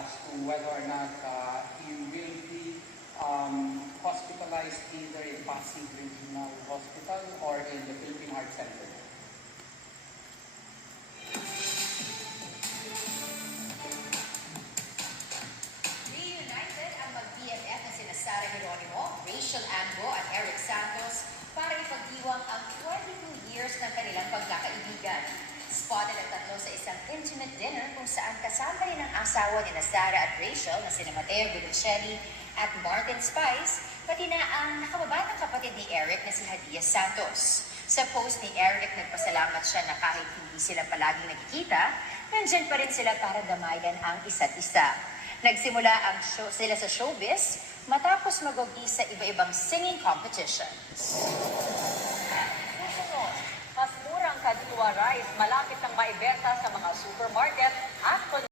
as to whether or not he will be hospitalized either in Pasig Regional Hospital or in the Philippine Heart Center. Reunited ang mag-BFF na sina Sara Geronimo, Rachel Ango at Eric Santos para ipagdiwang ang 22 years ng kanilang pagkakaibigan. Spotted ang tatlo sa isang intimate dinner kung saan kasama rin ang asawa ni Sara at Rachel na sina Mateo Guduchelli at Martin Spice, pati na ang nakababatang kapatid ni Eric na si Hadia Santos. Sa post ni Eric, nagpasalamat siya na kahit hindi sila palaging nagkikita, nandyan pa rin sila para damayan ang isa't isa. Nagsimula sila sa showbiz matapos mag-ugi sa iba-ibang singing competitions. Susunod, mas murang kadiwa rice malapit nang maibenta sa mga supermarket at